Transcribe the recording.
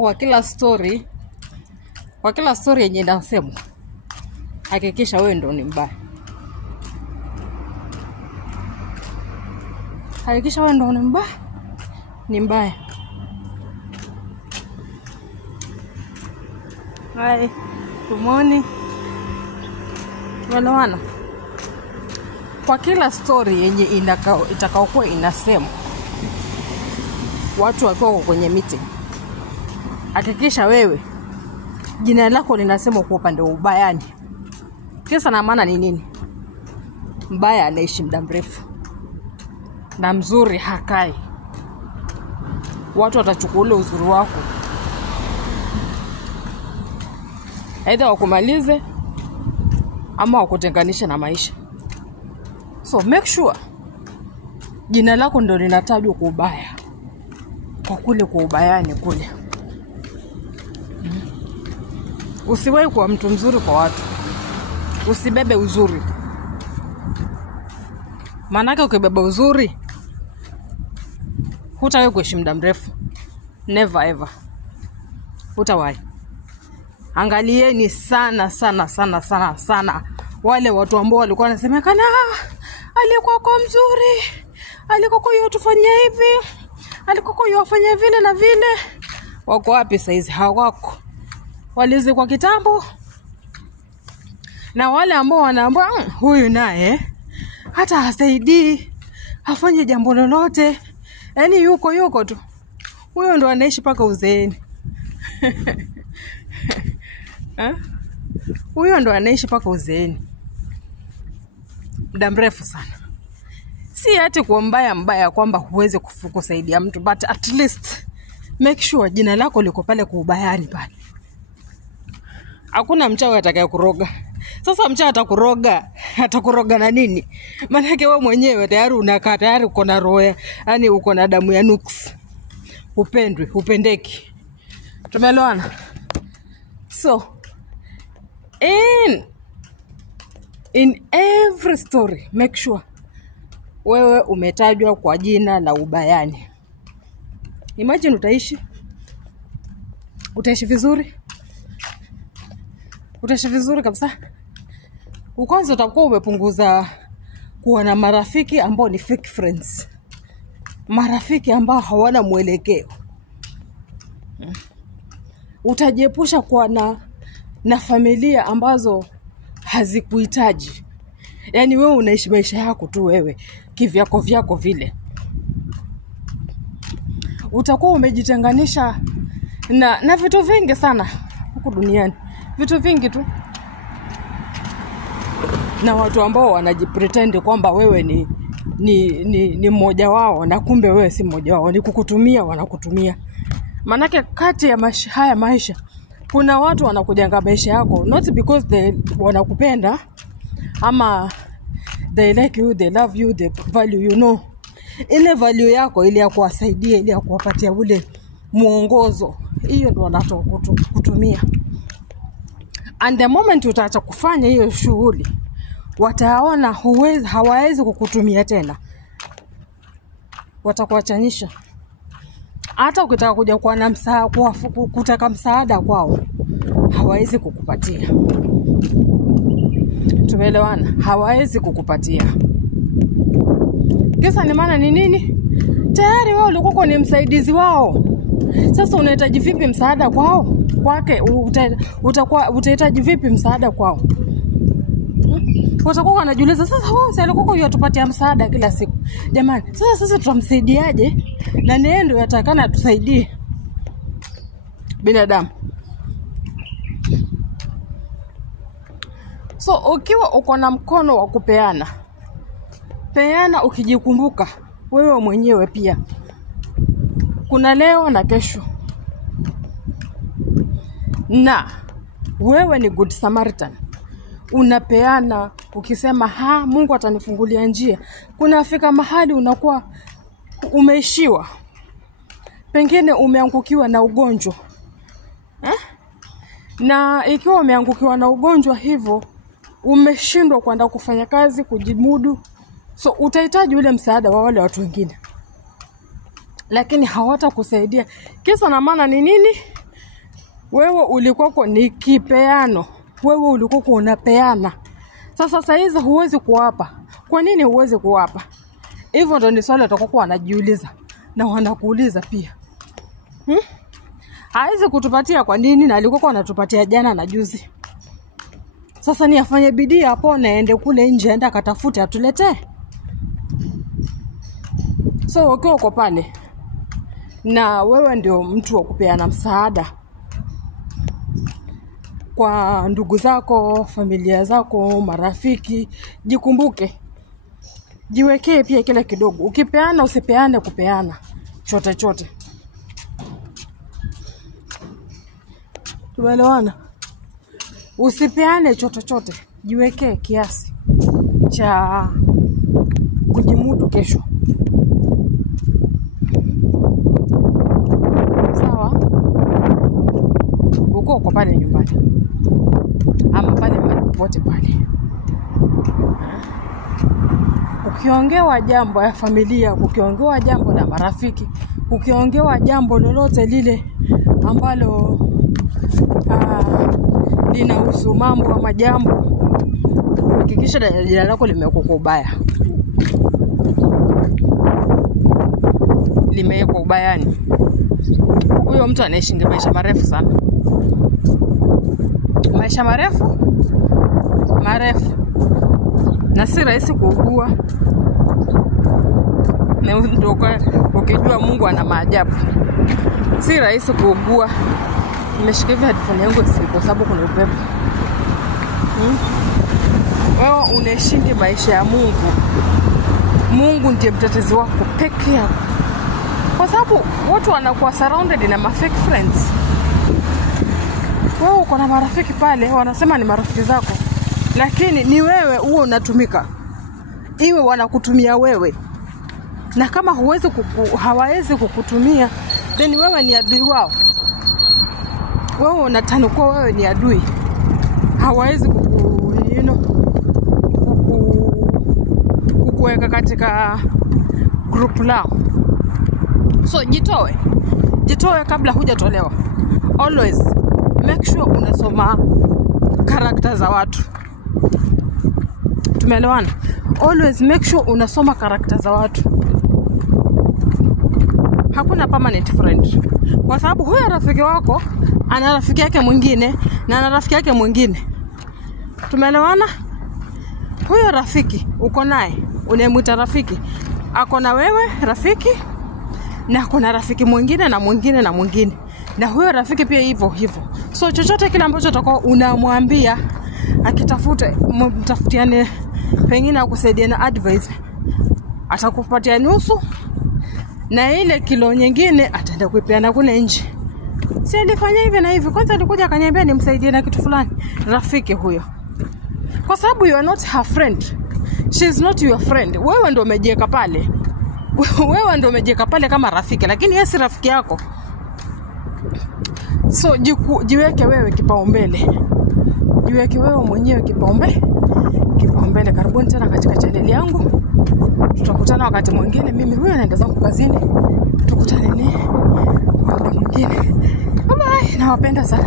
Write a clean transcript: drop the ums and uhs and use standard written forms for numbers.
Kwa kila story yenye inasemwa, hakikisha wewe ndo ni mbaya. Hakikisha wewe ndo ni mbaya. Hi, good morning. Wanawana. Kwa kila story yenye itakaokuwa inasemwa, watu wako kwenye meeting, hakikisha wewe jina lako linasemwa kwa upande wa ubayani. Kisa na maana ni nini? Mbaya anaishi muda mrefu na mzuri hakai. Watu watachukua uzuri wako, aidha wakumalize ama wakutenganisha na maisha. So make sure jina lako ndo linatajwa kwa ubaya, kwa ubayani kule. Usiwahi kuwa mtu mzuri kwa watu. Usibebe uzuri. Maana ukibeba uzuri, hutawahi kuishi muda mrefu. Never ever. Hutawahi. Angalieni sana wale watu ambao walikuwa wanasemekana alikuwa kwa mzuri, alikuwa kwa yotufanyia hivi, alikuwa kwa yofanya vile na vile. Wako wapi saizi? Hawako. Walizi kwa kitambo. Na wale ambao wanaambia huyu naye hata hasaidii, afanye jambo lolote, yani yuko tu, huyo ndo anaishi paka uzeeni. Huyo ndo anaishi paka uzeeni muda mrefu sana. Si ati kwa mbaya kwamba huwezi kusaidia mtu, but at least make sure jina lako liko pale kwa ubayani pale. Hakuna mchawi atakayekuroga. Sasa mchawi atakuroga na nini? Maana yake wewe mwenyewe tayari unakaa, tayari uko na roho, yani uko na damu ya nuks. Upendeki. Tumeelewana? So in every story, make sure wewe umetajwa kwa jina la ubayani. Imagine utaishi vizuri. Utaishi vizuri kabisa. Kwanza utakuwa umepunguza kuwa na marafiki ambao ni fake friends. Marafiki ambao hawana mwelekeo. Utajiepusha kuwa na familia ambazo hazikuhitaji. Yani wewe unaishi maisha yako tu wewe, kivyako vile. Utakuwa umejitenganisha na vitu vingi sana huku duniani. Vitu vingi tu. Na watu ambao wanajipretend kwamba wewe ni mmoja wao, na kumbe wewe si mmoja wao, ni kukutumia, wanakutumia. Manake kati ya haya maisha kuna watu wanakujenga maisha yako not because they wanakupenda ama they like you, they love you, they value you, no. Ile value yako ili ya kuwasaidia, ili ya kuwapatia ule muongozo, hiyo ndio wanatokutumia. And the moment utaacha kufanya hiyo shughuli, wataona hawawezi kukutumia tena. Watakuachanisha. Hata ukitaka kuja kwa na kutaka msaada kwao, hawawezi kukupatia. Tumeelewana? Hawawezi kukupatia. Kisa ni maana ni nini? Tayari wewe ulikuwa ni msaidizi wao. Sasa unahitaji vipi msaada kwao? Kwake utahitaji vipi msaada kwao? Watakuwa wanajiuliza sasa wao sasa alikuwa yatupatia msaada kila siku. Jamani, sasa tutamsaidiaje? Na yeye ndio yatakana atusaidie. Binadamu. So ukiwa uko na mkono wa kupeana, peana ukijikumbuka wewe mwenyewe pia. Kuna leo na kesho. Na wewe ni good Samaritan. Unapeana ukisema Mungu atanifungulia njia. Kunafika mahali unakuwa umeishiwa. Pengine umeangukiwa na ugonjwa. Na ikiwa umeangukiwa na ugonjwa hivyo, umeshindwa kwenda kufanya kazi, kujimudu, so utahitaji ule msaada wa wale watu wengine. Lakini hawatakusaidia. Kisa na maana ni nini? Wewe ulikuwa ni kipeano. Wewe ulikuwa unapeana. Sasa hizi huwezi kuwapa. Kwa nini huwezi kuwapa? Hivyo ndio ni swali utakokuwa anajiuliza na wanakuuliza pia. Hawezi kutupatia kwa nini, na alikuwa anatupatia jana na juzi. Sasa ni afanye bidii hapo na aende kule nje, aende akatafute atuletee. So uko pale na wewe ndio mtu wa kupeana msaada kwa ndugu zako, familia zako, marafiki, jikumbuke. Jiwekee pia kile kidogo. Ukipeana usipeane kupeana chote. Tumeelewana? Usipeane chote. Jiwekee kiasi cha kujimudu kesho. Sawa? Uko pale nyumbani. Ama pale popote pale. Ukiongewa jambo ya familia, ukiongewa jambo la marafiki, ukiongewa jambo lolote lile ambalo linahusu mambo ama jambo, hakikisha jina lako limekuwa ubaya. Limewekwa ubayani. Huyo mtu anaishi maisha marefu sana. Maisha marefu. Na si rahisi kuugua. Na ndio ukijua Mungu ana maajabu. Si rahisi kuugua. Nimeshikilia headphone yangu kwa sababu kuna upepo. Wewe unaishi maisha ya Mungu. Mungu ndiye mtetezi wako peke yako. Kwa sababu watu wanakuwa surrounded na fake friends. Wewe uko na marafiki pale, wanasema ni marafiki zako. Lakini ni wewe huo unatumika. Iwe wanakutumia wewe. Na kama hawawezi kukutumia, then wewe ni adui wao. Wewe unatanuka wewe ni adui. Hawawezi kukuweka katika group lao. So jitoe kabla hujatolewa. Always make sure unasoma character za watu. Tumeelewana? Always make sure unasoma character za watu. Hakuna permanent friend. Kwa sababu huyo rafiki wako ana rafiki yake mwingine na ana rafiki yake mwingine. Tumeelewana? Huyo rafiki uko naye, unayemuita rafiki, ako na wewe rafiki, na ako na rafiki mwingine na mwingine na mwingine. Na huyo rafiki pia hivyo. So chochote kile ambacho utakuwa unamwambia, akitafuta mtafutiane, pengine akusaidia na advice, atakupatia nusu na ile kilo nyingine ataenda kuipeana kule nje. Si alifanya hivi na hivi, kwanza alikuja akaniambia nimsaidie na kitu fulani. Rafiki huyo. Kwa sababu you are not her friend. She is not your friend. Wewe ndio umejiweka pale. Wewe ndio umejiweka pale kama rafiki, lakini yeye si rafiki yako. So jiweke wewe kipaumbele. Jiweke wewe mwenyewe kipaumbele. Karibuni tena katika channel yangu. Tutakutana wakati mwingine. Mimi huyo naenda zangu kazini. Tukutane wakati mwingine. Bye. Nawapenda sana.